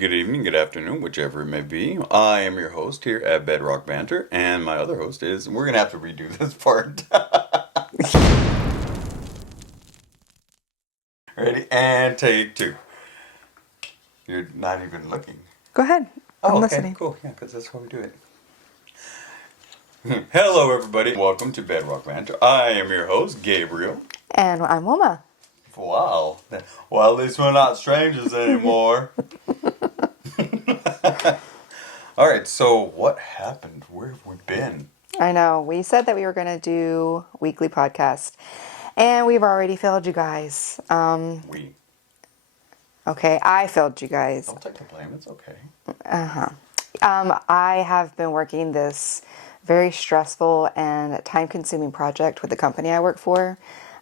good evening, good afternoon, whichever it may be. I am your host here at Bedrock Banter, and my other host is, we're going to have to redo this part. Ready? And take two. You're not even looking. Go ahead. Oh, I'm okay, listening. cool. Yeah, because that's how we do it. Hello, everybody. Welcome to Bedrock Banter. I am your host, Gabriel. And I'm Wilma. Wow. Well, at least we're not strangers anymore. Alright, so what happened? Where have we been? I know. We said that we were going to do weekly podcast. And we've already failed you guys. We. Okay, I failed you guys. Don't take the blame, it's okay. I have been working this very stressful and time-consuming project with the company I work for.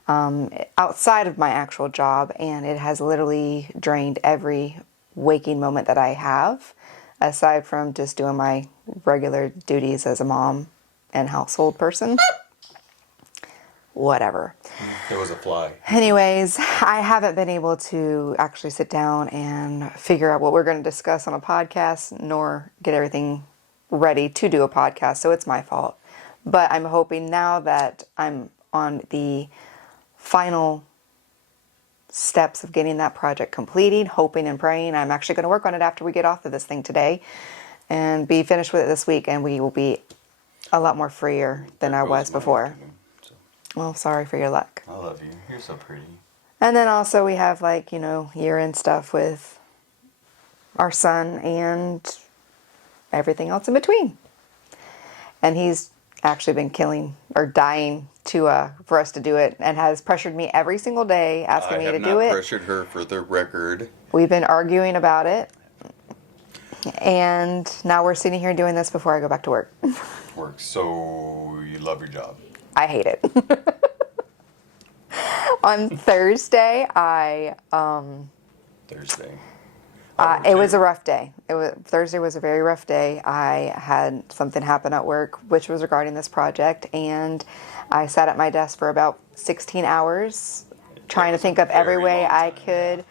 Outside of my actual job, and it has literally drained every waking moment that I have, aside from just doing my regular duties as a mom and household person. Whatever. There was a fly. Anyways, I haven't been able to actually sit down and figure out what we're going to discuss on a podcast, nor get everything ready to do a podcast, so it's my fault. But I'm hoping now that I'm on the final steps of getting that project completed, hoping and praying. I'm actually going to work on it after we get off of this thing today and be finished with it this week, and we will be a lot more freer than I was before. Well, sorry for your luck. I love you. You're so pretty. And then also we have year-end stuff with our son and everything else in between. And he's actually been killing or dying for us to do it, and has pressured me every single day asking me to do it. I have not pressured her, for the record. We've been arguing about it, and now we're sitting here doing this before I go back to work. So you love your job? I hate it. On Thursday, Thursday. It was a rough day. Thursday was a very rough day. I had something happen at work, which was regarding this project, and I sat at my desk for about 16 hours trying to think of every way I could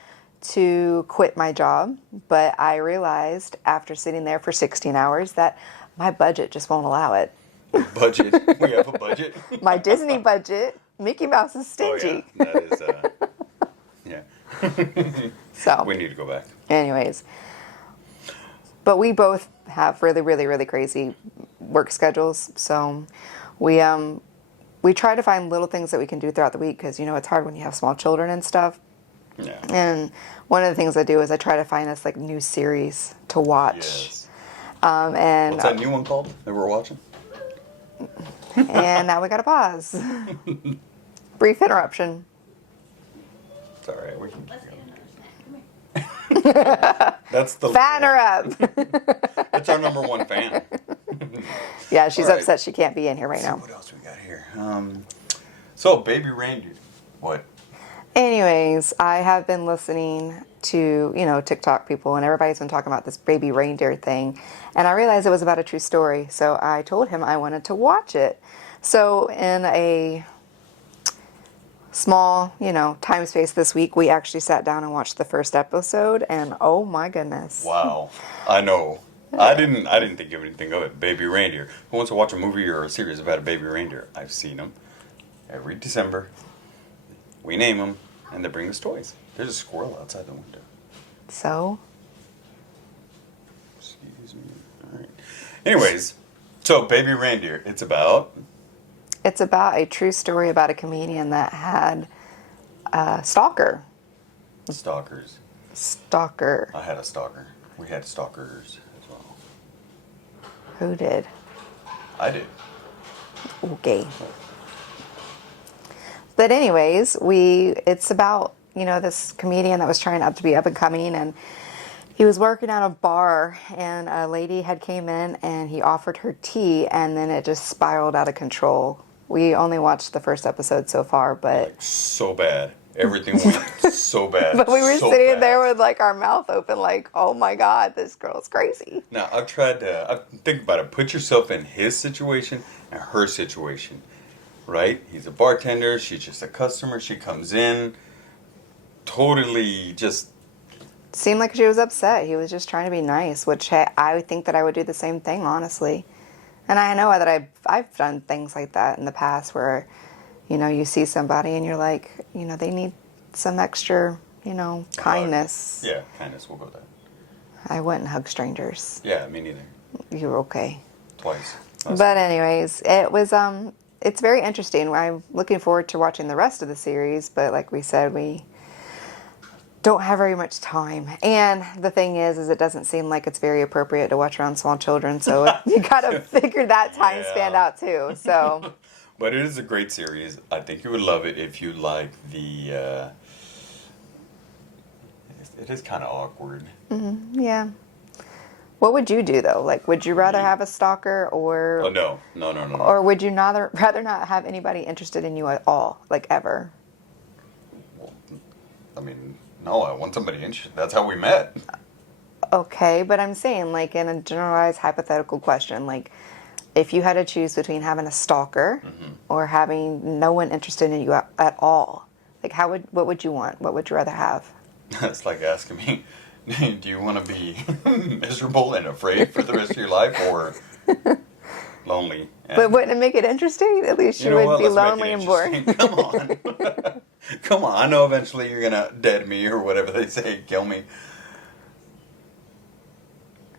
to quit my job. But I realized after sitting there for 16 hours that my budget just won't allow it. Budget? We have a budget? My Disney budget. Mickey Mouse is stingy. Oh, yeah. That is, yeah. So we need to go back. Anyways. But we both have really, really, really crazy work schedules. So we try to find little things that we can do throughout the week, because, it's hard when you have small children and stuff. Yeah. And one of the things I do is I try to find us new series to watch. Yes. And what's that new one called that we're watching? And now we got to pause. Brief interruption. It's all right. We can. Let's get another snack. Come here. That's the Fan her up. That's our number one fan. Yeah, she's All right. upset she can't be in here right now. What else we got here? So baby reindeer. What? Anyways, I have been listening to, TikTok people, and everybody's been talking about this baby reindeer thing. And I realized it was about a true story. So I told him I wanted to watch it. So in a small, time space this week, we actually sat down and watched the first episode, and oh my goodness. Wow. I know. I didn't think of anything of it. Baby reindeer. Who wants to watch a movie or a series about a baby reindeer? I've seen them. Every December, we name them, and they bring us toys. There's a squirrel outside the window. So? Excuse me. All right. Anyways, so baby reindeer. It's about a true story about a comedian that had a stalker. stalkers. Stalker. I had a stalker. We had stalkers as well. Who did? I did. Okay. But anyways, it's about, this comedian that was trying to be up and coming, and he was working at a bar, and a lady had came in and he offered her tea, and then it just spiraled out of control. We only watched the first episode so far, but So bad. Everything went so bad. but we were so sitting fast. there with our mouth open oh my God, this girl's crazy. Now, I've tried to think about it. Put yourself in his situation and her situation, right? He's a bartender. She's just a customer. She comes in, totally just seemed like she was upset. He was just trying to be nice, which I think that I would do the same thing, honestly. And I know that I've done things like that in the past where, you see somebody and you're like, they need some extra, kindness. Yeah, kindness. We'll go with that. I wouldn't hug strangers. Yeah, me neither. You're okay. Twice. But anyways, it's very interesting. I'm looking forward to watching the rest of the series, but like we said, we don't have very much time. And the thing is it doesn't seem like it's very appropriate to watch around small children, so you gotta figure that time span out too. So, but it is a great series. I think you would love it if you like the. It is kind of awkward. yeah. What would you do though? Like, would you rather have a stalker or? Oh no. Or would you rather not have anybody interested in you at all, like ever? Well, I mean, no. I want somebody interested. That's how we met. Okay, but I'm saying, like, in a generalized hypothetical question, like, if you had to choose between having a stalker or having no one interested in you at all, like, what would you want? What would you rather have? That's like asking me, do you want to be miserable and afraid for the rest of your life, or lonely? But wouldn't it make it interesting? At least you would be lonely and bored. Come on. Come on. I know eventually you're going to dead me or whatever they say, kill me.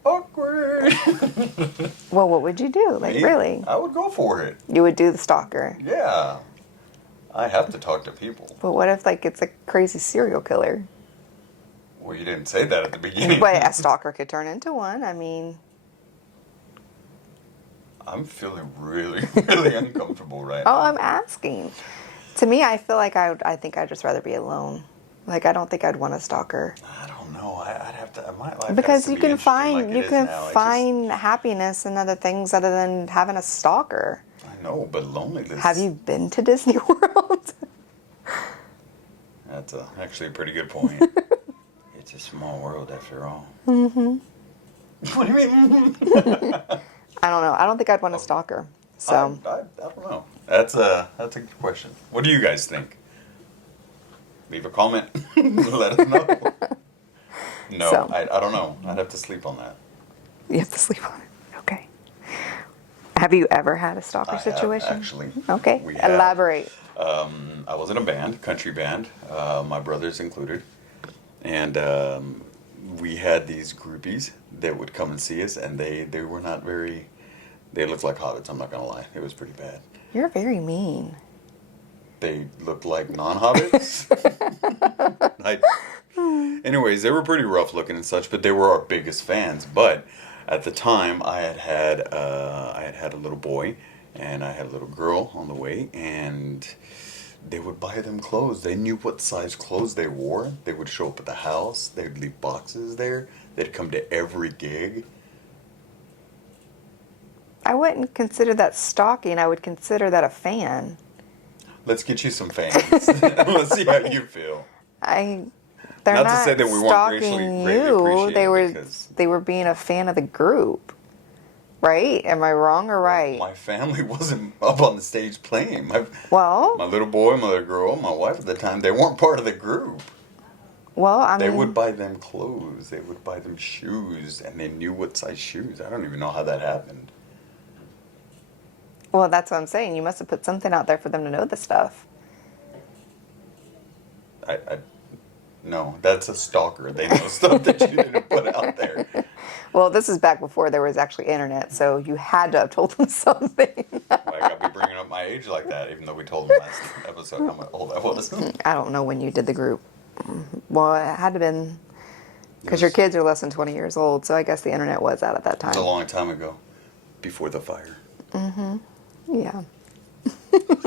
Awkward. Well, what would you do? Like, Me? really? I would go for it. You would do the stalker. Yeah. I have to talk to people. But what if, like, it's a crazy serial killer? Well, you didn't say that at the beginning. But a stalker could turn into one. I mean... I'm feeling really, really uncomfortable right Oh, now. I'm asking. To me, I feel like I think I'd just rather be alone. Like, I don't think I'd want a stalker. I don't know. I'd have to. My life Because has to you be can interesting find like it you is can now. find happiness in other things other than having a stalker. I know, but loneliness. Have you been to Disney World? That's actually a pretty good point. It's a small world after all. Mm-hmm. What do you mean? I don't know. I don't think I'd want a stalker. So I don't know. That's a good question. What do you guys think? Leave a comment. Let us know. No, So. I don't know. I'd have to sleep on that. you have to sleep on it. Okay. Have you ever had a stalker I have, situation? actually. Okay. We have. Elaborate. I was in a band, country band, my brothers included, and we had these groupies that would come and see us, and they were not very. They looked like hobbits. I'm not gonna lie, it was pretty bad. You're very mean. They looked like non-hobbits. Anyways, they were pretty rough looking and such, but they were our biggest fans. But at the time, I had a little boy, and I had a little girl on the way, and they would buy them clothes. They knew what size clothes they wore. They would show up at the house. They'd leave boxes there. They'd come to every gig. I wouldn't consider that stalking. I would consider that a fan. Let's get you some fans. Let's see how you feel. They're Not not to say that we weren't stalking greatly you. appreciated They were being a fan of the group, right? Am I wrong or right? My family wasn't up on the stage playing. My Well, little boy, my little girl, my wife at the time, they weren't part of the group. well, I They mean, would buy them clothes. They would buy them shoes, and they knew what size shoes. I don't even know how that happened. well, that's what I'm saying. You must have put something out there for them to know the stuff. No, that's a stalker. They know stuff that you didn't put out there. Well, this is back before there was actually internet, so you had to have told them something. Like, I'd be bringing up my age like that, even though we told them last episode how old I was. I don't know when you did the group. Well, it had to have been because your kids are less than 20 years old, so I guess the internet was out at that It was a time. long time ago, before the fire. Yeah.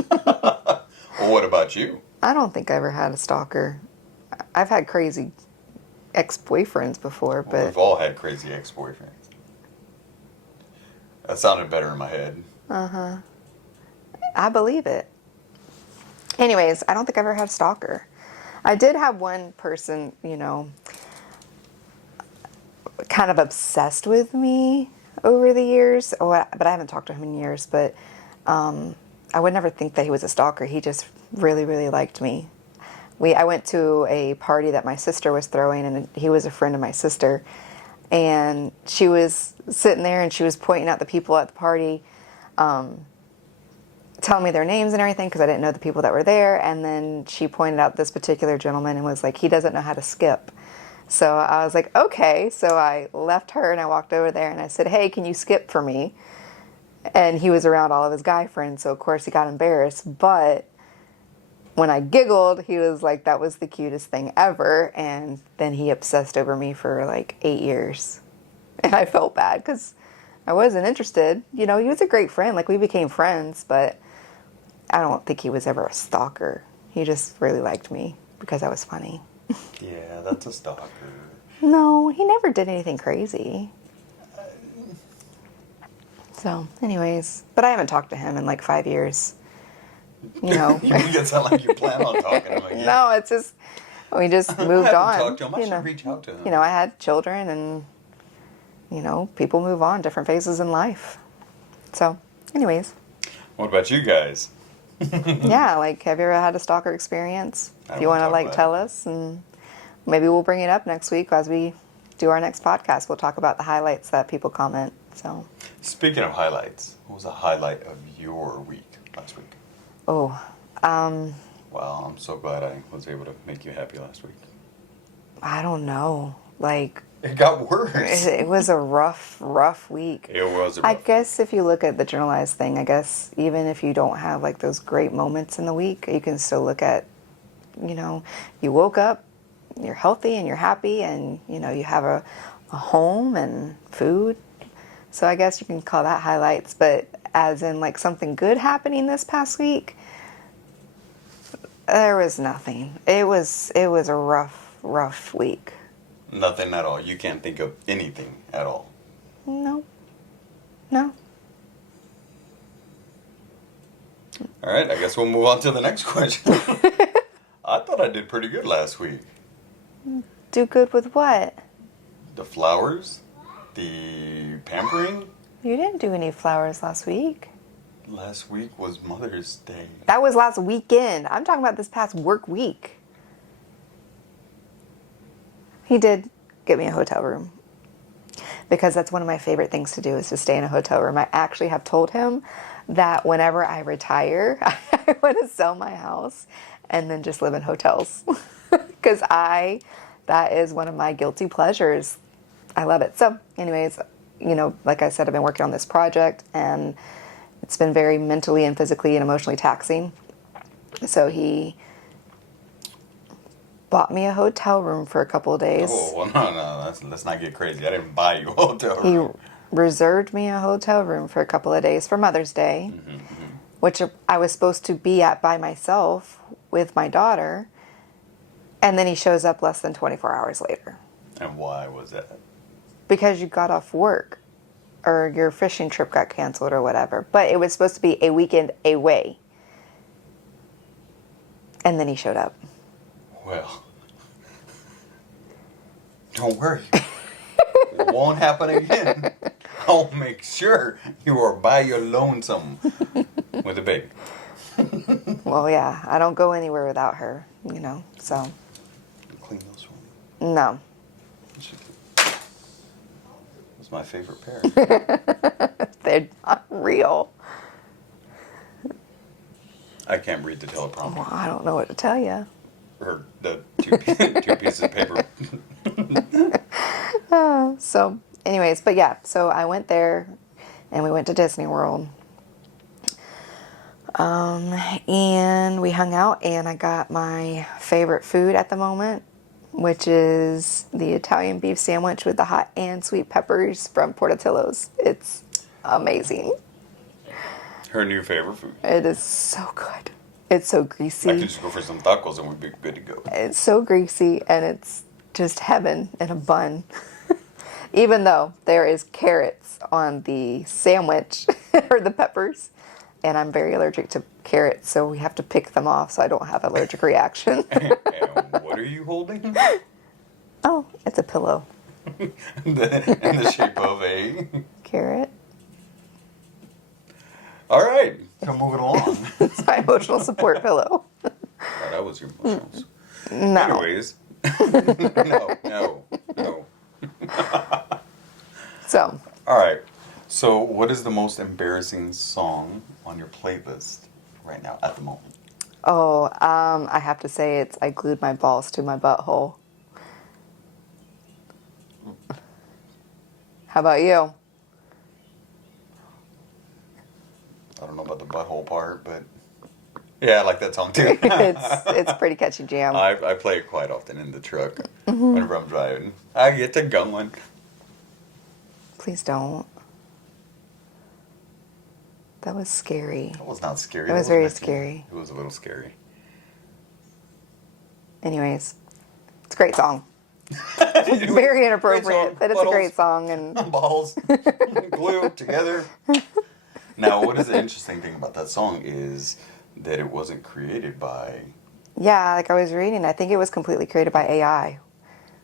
Well, what about you? I don't think I ever had a stalker. I've had crazy ex-boyfriends before, Well, but we've all had crazy ex-boyfriends. That sounded better in my head. I believe it. Anyways, I don't think I've ever had a stalker. I did have one person, kind of obsessed with me over the years. But I haven't talked to him in years. But I would never think that he was a stalker. He just really, really liked me. I went to a party that my sister was throwing, and he was a friend of my sister. And she was sitting there, and she was pointing out the people at the party, telling me their names and everything because I didn't know the people that were there. And then she pointed out this particular gentleman and was like, he doesn't know how to skip. So I was like, okay. So I left her and I walked over there and I said, hey, can you skip for me? And he was around all of his guy friends, so of course he got embarrassed. But when I giggled, he was like, that was the cutest thing ever. And then he obsessed over me for like 8 years. And I felt bad because I wasn't interested. You know, he was a great friend. Like, we became friends, but I don't think he was ever a stalker. He just really liked me because I was funny. Yeah, that's a stalker. No, he never did anything crazy. So, anyways, but I haven't talked to him in like 5 years. You know. You make it sound like you plan on talking to him again. No, it's just, we just moved I haven't on. talked to him. I should reach out to him. You know, I had children and, you know, people move on, different phases in life. So, anyways. What about you guys? Yeah, like, have you ever had a stalker experience? I If you don't want to, talk like, about tell it. us, and maybe we'll bring it up next week as we do our next podcast. We'll talk about the highlights that people comment, so. Speaking of highlights, what was the highlight of your week last week? Oh, Well, I'm so glad I was able to make you happy last week. I don't know. Like, It got worse. it was a rough week. It was a I rough guess if you look at the generalized thing, I guess even if you don't have like those great moments in the week, you can still look at, you know, you woke up, you're healthy and you're happy, and, you know, you have a home and food. So I guess you can call that highlights, but as in like something good happening this past week, there was nothing. It was a rough week. Nothing at all. You can't think of anything at all. No. All right, I guess we'll move on to the next question. I thought I did pretty good last week. Do good with what? The flowers, the pampering. You didn't do any flowers last week. Last week was Mother's Day. That was last weekend. I'm talking about this past work week. He did get me a hotel room because that's one of my favorite things to do is to stay in a hotel room. I actually have told him that whenever I retire, I want to sell my house and then just live in hotels because that is one of my guilty pleasures. I love it. So anyways, you know, like I said, I've been working on this project and it's been very mentally and physically and emotionally taxing. So he bought me a hotel room for a couple of days. Oh, well, no, let's not get crazy. I didn't buy you a hotel room. He reserved me a hotel room for a couple of days for Mother's Day, which I was supposed to be at by myself with my daughter, and then he shows up less than 24 hours later. And why was that? Because you got off work, or your fishing trip got canceled or whatever. But it was supposed to be a weekend away. And then he showed up. Well, don't worry. It won't happen again. I'll make sure you are by your lonesome with a baby. Well, yeah, I don't go anywhere without her, you know, so. Clean those for me. No. You should do. It's my favorite pair. They're not real. I can't read the teleprompter. Well, I don't know what to tell you. Or the two pieces of paper. So, anyways, but yeah, so I went there and we went to Disney World. And we hung out and I got my favorite food at the moment, which is the Italian beef sandwich with the hot and sweet peppers from Portillo's. It's amazing. Her new favorite food. It is so good. It's so I could greasy. just go for some tacos and we'd be good to go. It's so greasy and it's just heaven in a bun. Even though there is carrots on the sandwich or the peppers. And I'm very allergic to carrots, so we have to pick them off so I don't have an allergic reaction. And what are you holding? Oh, it's a pillow. In the shape of a... Carrot. All right, so moving along. It's my emotional support pillow. Oh, that was your emotions. No. Anyways. No. So, All right. So, what is the most embarrassing song on your playlist right now at the moment? I have to say it's I Glued My Balls to My Butthole. How about you? I don't know about the butthole part, but yeah, I like that song too. It's a pretty catchy jam. I play it quite often in the truck whenever I'm driving. I get to going. Please don't. That was scary. That was not scary. That was very scary. It was a little scary. Anyways, it's a great song. Very inappropriate, but it's a great song. And balls glued together. Now, what is the interesting thing about that song is that it wasn't created by. yeah, like I was reading, I think it was completely created by AI,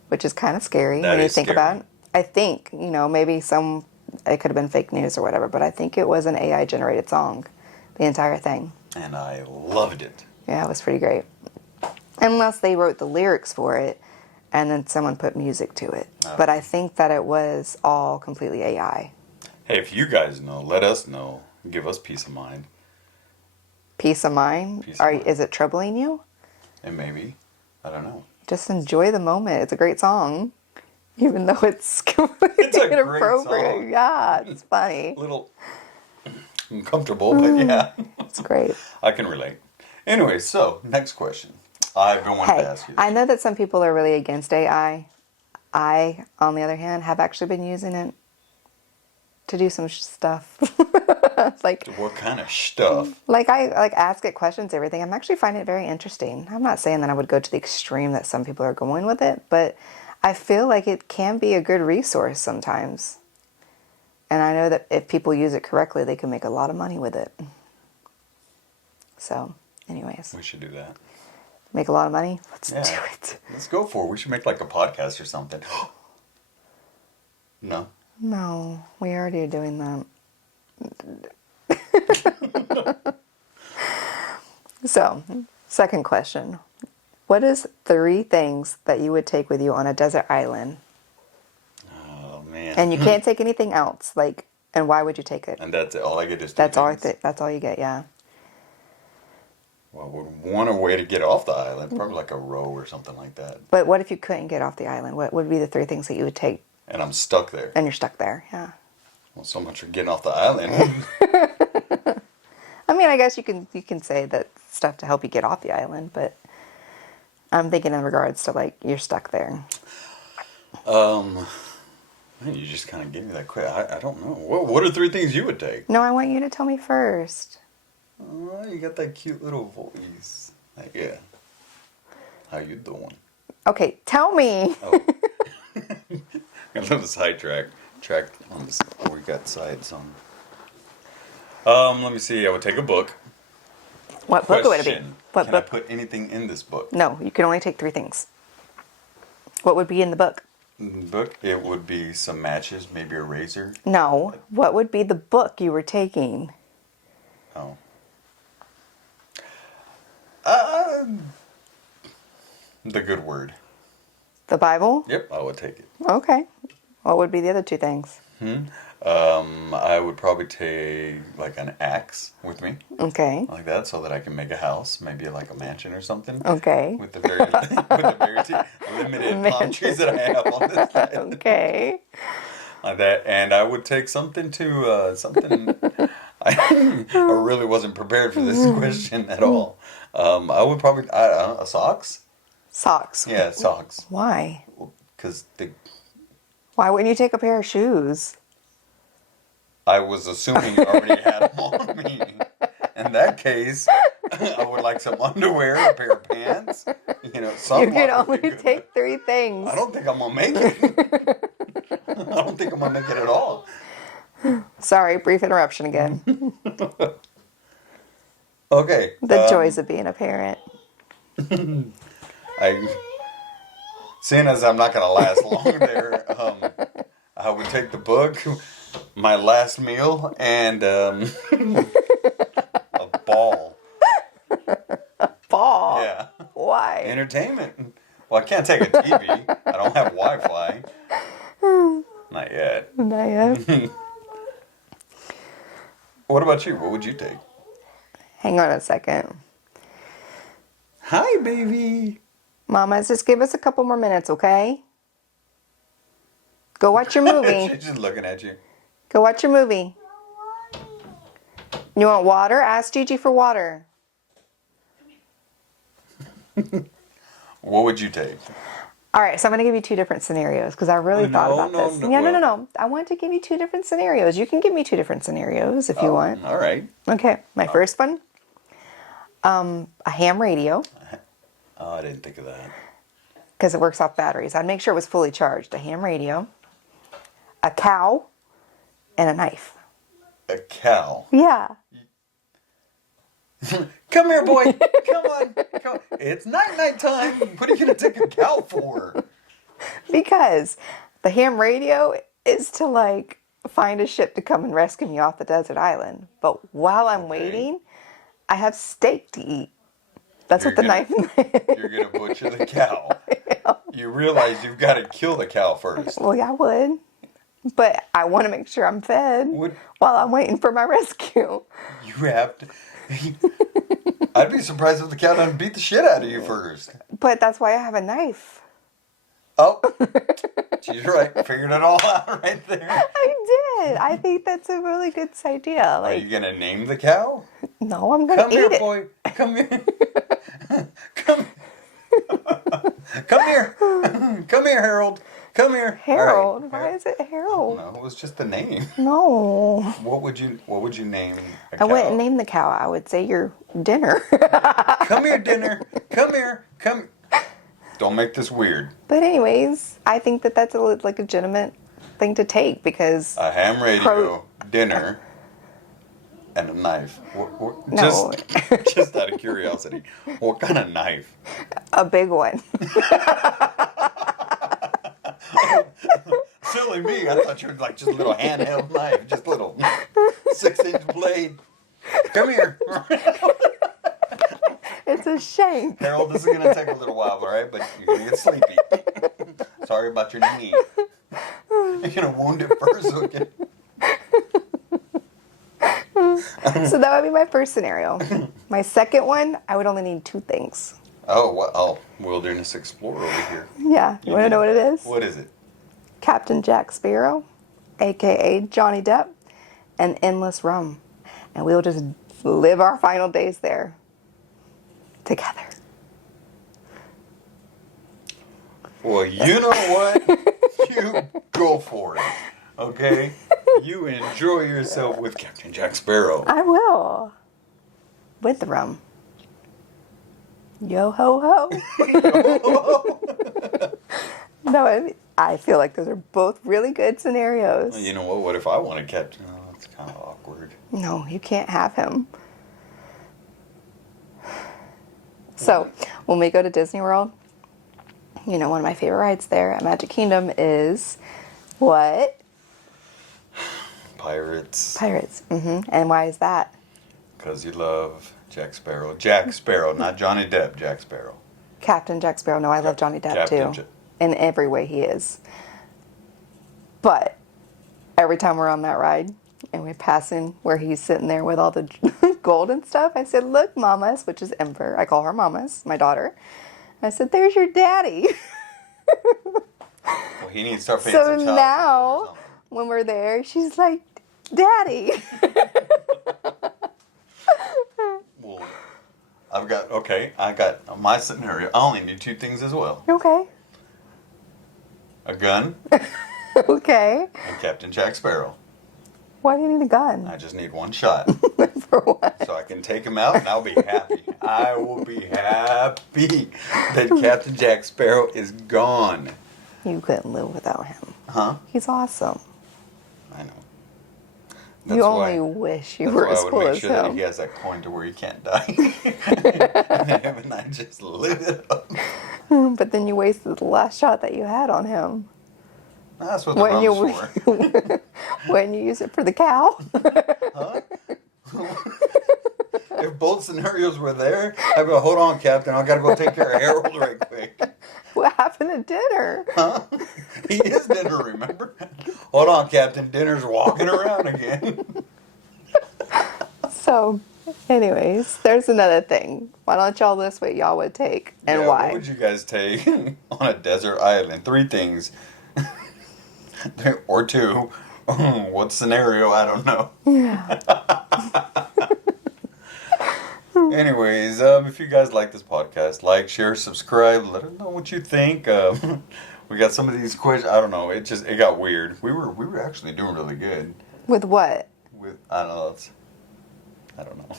which is kind of scary That when you is think scary. about it. I think, maybe it could have been fake news or whatever, but I think it was an AI generated song, the entire thing. And I loved it. Yeah, it was pretty great. Unless they wrote the lyrics for it and then someone put music to it. But I think that it was all completely AI. Hey, if you guys know, let us know. Give us peace of mind. Peace of mind? Peace of mind. Is it troubling you? And maybe, I don't know. Just enjoy the moment. It's a great song. Even though it's completely It's a great inappropriate. song. Yeah, it's funny. A little uncomfortable, but yeah. It's great. I can relate. Anyway, so, next question. I've been wanting to Hey, ask you. I know that some people are really against AI. I, on the other hand, have actually been using it to do some stuff. like What kind of stuff? I ask it questions, everything. I'm actually finding it very interesting. I'm not saying that I would go to the extreme that some people are going with it, but I feel like it can be a good resource sometimes. And I know that if people use it correctly, they can make a lot of money with it. So, anyways, We should do that. make a lot of money. Let's Yeah. do it. Let's go for it. We should make like a podcast or something. No? No, we already are doing that. So, second question. What is 3 things that you would take with you on a desert island? Oh, man. And you can't take anything else. And why would you take it? And that's it. All I get is 2 That's all. things. That's all you get. Yeah. Well, would want a way to get off the island. Probably like a row or something like that. But what if you couldn't get off the island? What would be the 3 things that you would take? And I'm stuck there. And you're stuck there. Yeah. Well, so much for getting off the island. I mean, I guess you can say that stuff to help you get off the island, but I'm thinking in regards to you're stuck there. Man, you just kind of gave me that quick. I don't know. What are 3 things you would take? No, I want you to tell me first. Oh, you got that cute little voice. Yeah. How you doing? Okay, tell me. Oh. A little sidetrack. Track on this. Oh, we got sides on. Let me see. I would take a book. What book would it be? Question. What Can book? I put anything in this book? No, you can only take 3 things. What would be in the book? In the book, it would be some matches, maybe a razor. No. What would be the book you were taking? Oh. The Good Word. The Bible? Yep, I would take it. Okay. What would be the other 2 things? I would probably take like an axe with me, Okay. like that, so that I can make a house, maybe like a mansion or something. Okay. With the very, limited palm trees that I have on this island. Okay. Like that, and I would take something to something. I really wasn't prepared for this question at all. I would probably socks. Socks. Yeah, socks. Why? Because Why wouldn't you take a pair of shoes? I was assuming you already had them on me. In that case, I would like some underwear, a pair of pants. Some. You can only take 3 things. I don't think I'm gonna make it. I don't think I'm gonna make it at all. Sorry, brief interruption again. Okay. The joys of being a parent. Seeing as I'm not gonna last long there, I would take the book, my last meal, and a ball. Ball. Yeah. Why? Entertainment. Well, I can't take a TV. I don't have Wi-Fi. Not yet. Not yet. What about you? What would you take? Hang on a second. Hi, baby. Mamas, just give us a couple more minutes, okay? Go watch your movie. She's just looking at you. Go watch your movie. You want water? Ask Gigi for water. What would you take? All right, so I'm going to give you two different scenarios because I really thought about this. No, Yeah, well- no. I want to give you two different scenarios. You can give me two different scenarios if you want. All right. Okay, my first one, a ham radio Oh, I didn't think of that. because it works off batteries. I'd make sure it was fully charged. A ham radio, a cow, and a knife. A cow. Yeah. Come here, boy. Come on. Come on. It's night time. What are you going to take a cow for? Because the ham radio is to like find a ship to come and rescue me off the desert island. But while I'm waiting, I have steak to eat. That's You're what the gonna- knife You're going to butcher the cow. You realize you've got to kill the cow first. Well, yeah, I would. But I want to make sure I'm fed Would- while I'm waiting for my rescue. You have to. I'd be surprised if the cow doesn't beat the shit out of you first. But that's why I have a knife. Oh, she's right. Figured it all out right there. I did. I think that's a really good idea. Are Like, you going to name the cow? no, I'm going Come to here, eat it. boy. Come here. Come. Come here. Come here, Harold. Come here. Harold? All right. Why is it Harold? No, it was just the name. No. What would you name a I cow? wouldn't name the cow. I would say your dinner. Come here, dinner. Come here. Come. Don't make this weird. But anyways, I think that that's a like legitimate thing to take because A ham radio, dinner, and a knife. No. Just out of curiosity, what kind of knife? a big one. Silly me, I thought you were like just a little handheld knife, just a little 6-inch blade. Come here. It's a shank. Harold, this is going to take a little while, all right? But you're going to get sleepy. Sorry about your knee. You're going to wound it first. Okay? So that would be my first scenario. My second one, I would only need two things. Oh, well, Wilderness Explorer over here. Yeah. You want to know what it is? What is it? Captain Jack Sparrow, a.k.a. Johnny Depp, and Endless Rum. And we'll just live our final days there together. Well, you know what? You go for it. Okay? You enjoy yourself with Captain Jack Sparrow. I will. With the rum. Yo ho ho. No, I feel like those are both really good scenarios. You know what? What if I wanted Captain? Oh, that's kind of awkward. No, you can't have him. So, when we go to Disney World, you know, one of my favorite rides there at Magic Kingdom is what? Pirates. Pirates. And why is that? Because you love Jack Sparrow. Jack Sparrow, not Johnny Depp. Jack Sparrow. Captain Jack Sparrow. No, I love Johnny Depp Captain too. In every way he is. But every time we're on that ride and we're passing where he's sitting there with all the gold and stuff, I said, look, Mamas, which is Ember. I call her Mamas, my daughter. I said, there's your daddy. Well, he needs to start paying So some child now, support or when we're there, she's like, Daddy. something. Well, I got my scenario. I only need two things as well. Okay. A gun Okay. and Captain Jack Sparrow. Why do you need a gun? I just need one shot. For what? So I can take him out and I'll be happy. I will be happy that Captain Jack Sparrow is gone. You couldn't live without him. Huh? He's awesome. I know. You only wish you That's were why as I would cool make as sure that him. he has that coin to where he can't die. Him and I just lit it up. But then you wasted the last shot that you had on him. That's what the When you rum's for. when you use it for the cow. Huh? if both scenarios were there, I'd go, hold on, Captain, I gotta go take care of Harold right quick. What happened to dinner? Huh? He is dinner, remember? Hold on, Captain, dinner's walking around again. So, anyways, there's another thing. Why don't y'all list what y'all would take and Yeah, why? what would you guys take on a desert island? 3 things. Or 2. What scenario? I don't know. Yeah. Anyways, if you guys like this podcast, like, share, subscribe. Let us know what you think. We got some of these questions. I don't know. It got weird. We were actually doing really good. With what? With I don't know.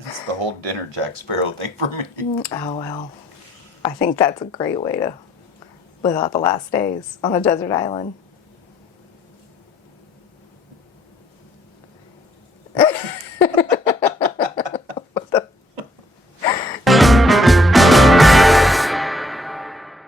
It's the whole dinner Jack Sparrow thing for me. Oh, well. I think that's a great way to live out the last days on a desert island.